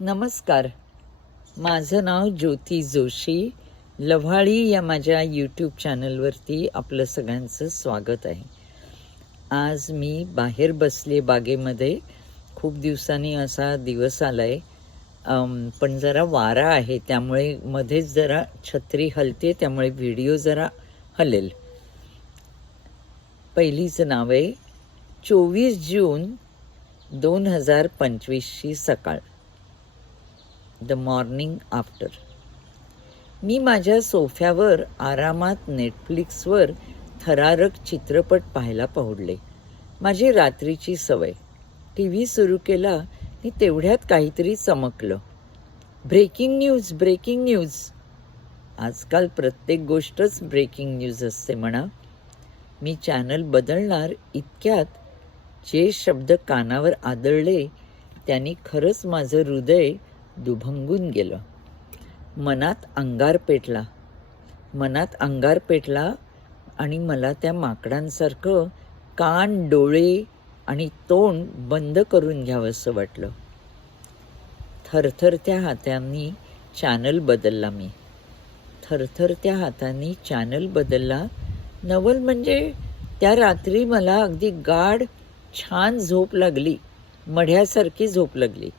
नमस्कार. माझं नाव ज्योती जोशी. लव्हाळी या माझ्या यूट्यूब चॅनलवरती आपलं सगळ्यांचं स्वागत आहे. आज मी बाहेर बसले बागेमध्ये. खूप दिवसांनी असा दिवस आला आहे पण जरा वारा आहे त्यामुळे मध्येच जरा छत्री हलते त्यामुळे व्हिडिओ जरा हलेल. पहिलीचं नाव आहे चोवीस जून दोन हजार पंचवीसची सकाळ. The morning after. मी माझ्या सोफ्यावर आरामात नेटफ्लिक्सवर थरारक चित्रपट पाहायला पावडले माझी रात्रीची सवय. टी व्ही सुरू केला की तेवढ्यात काहीतरी चमकलं. Breaking news breaking news. आजकाल प्रत्येक गोष्टच ब्रेकिंग न्यूज असते म्हणा. मी चॅनल बदलणार इतक्यात जे शब्द कानावर आदळले त्यांनी खरंच माझं हृदय दुभंगून गेलं. मनात अंगार पेटला. मनात अंगार पेटला आणि मला त्या माकडांसारखं कान डोळे आणि तोंड बंद करून घ्यावंसं वाटलं. थरथरत्या हातांनी चॅनल बदलला मी. थरथरत्या हातांनी चॅनल बदलला. नवल म्हणजे त्या रात्री मला अगदी गाढ छान झोप लागली. मढ्यासारखी झोप लागली.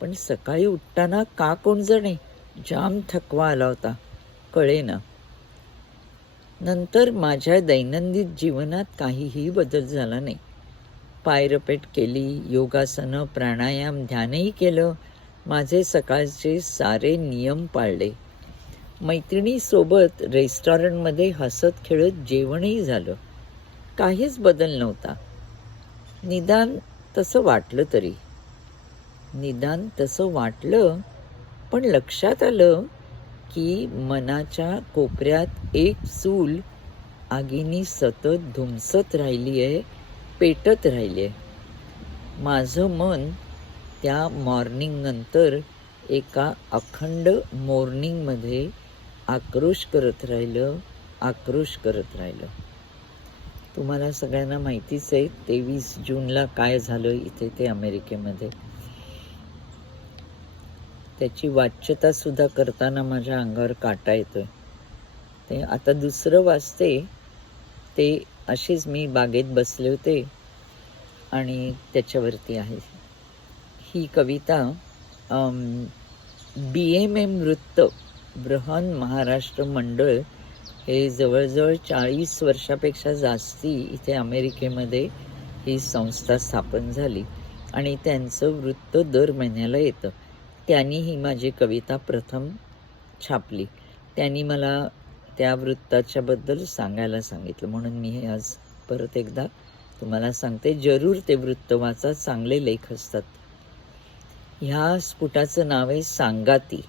पण सकाळी उठताना का कोण जणे जाम थकवा आला होता. कळेना. नंतर माझ्या दैनंदिन जीवनात काहीही बदल झाला नाही. पायरपेट केली योगासनं प्राणायाम ध्यानही केलं माझे सकाळचे सारे नियम पाळले. मैत्रिणीसोबत रेस्टॉरंटमध्ये हसत खेळत जेवणही झालं. काहीच बदल नव्हता. निदान तसं वाटलं तरी. निदान तसं वाटलं पण लक्षात आलं की मनाच्या कोपऱ्यात एक चूल आगीनी सतत धुमसत राहिली आहे पेटत राहिली आहे माझं मन त्या मॉर्निंगनंतर एका अखंड मॉर्निंगमध्ये आक्रोश करत राहिलं आक्रोश करत राहिलं. तुम्हाला सगळ्यांना माहितीच आहे तेवीस जूनला काय झालं इथे ते अमेरिकेमध्ये. त्याची वाच्यतासुद्धा करताना माझ्या अंगावर काटा येतो आहे ते आता दुसरं वाचते. ते अशीच मी बागेत बसले होते आणि त्याच्यावरती आहे. ही कविता बी एम एम वृत्त बृहन महाराष्ट्र मंडळ हे जवळजवळ चाळीस वर्षापेक्षा जास्ती इथे अमेरिकेमध्ये ही संस्था स्थापन झाली. आणि त्यांचं वृत्त दर महिन्याला येतं. त्यांनी ही माझी कविता प्रथम छापली. त्यांनी मला त्या वृत्ताच्याबद्दल सांगायला सांगितलं. म्हणून मी हे आज परत एकदा तुम्हाला सांगते. जरूर ते वृत्त वाचा. चांगले लेख असतात. ह्या स्फुटाचं नाव आहे सांगाती.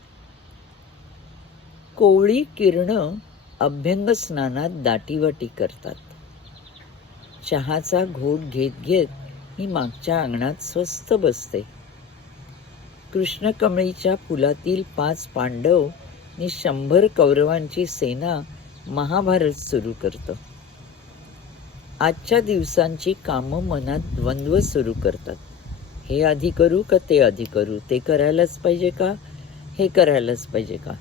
कोवळी किरणं अभ्यंग स्नानात दाटीवाटी करतात. चहाचा घोट घेत घेत मी मागच्या अंगणात स्वस्त बसते. कृष्णकमळीच्या फुलातील पाच पांडव आणि शंभर कौरवांची सेना महाभारत सुरू करतं. आजच्या दिवसांची कामं मनात द्वंद्व सुरू करतात. हे आधी करू का ते आधी करू ते करायलाच पाहिजे का? हे करायलाच पाहिजे का?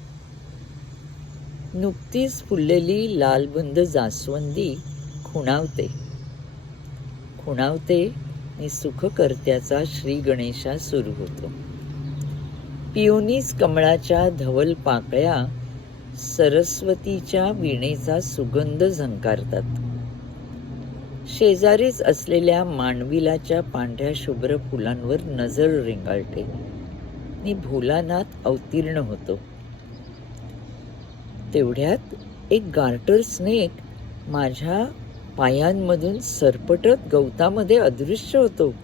नुकतीच फुललेली लालबुंद जास्वंदी खुणावते. खुणावते आणि सुखकर्त्याचा श्री गणेशा सुरू होतो. पिओनीस कमळाच्या धवल पाकळ्या सरस्वतीच्या वीणेचा सुगंध झंकारतात. शेजारीच असलेल्या मांडविलाच्या पांढऱ्या शुभ्र फुलांवर नजर रिंगाळते. मी भोलानाथ अवतीर्ण होतो. तेवढ्यात एक गार्टर स्नेक माझ्या पायांमधून सरपटत गवतामध्ये अदृश्य होतो.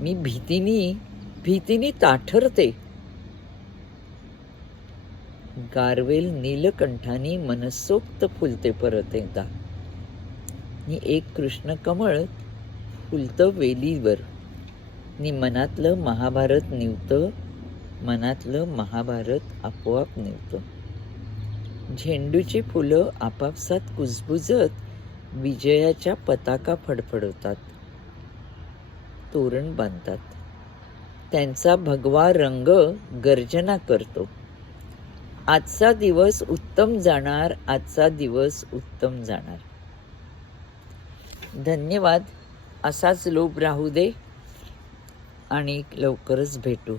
मी भीतीनी भीतीने ताठरते. गारवेल नीलकंठानी मनसोक्त फुलते परत एकदा. नी एक कृष्ण कमळ फुलतं वेलीवर. नि मनातलं महाभारत निवतं मनातलं महाभारत आपोआप निवतं. झेंडूची फुलं आपापसात कुजबुजत विजयाच्या पताका फडफडवतात. तोरण बांधतात. त्यांचा भगवा रंग गर्जना करतो. आजचा दिवस उत्तम जाणार आजचा दिवस उत्तम जाणार. धन्यवाद. असाच लोभ राहू दे आणि लवकरच भेटू.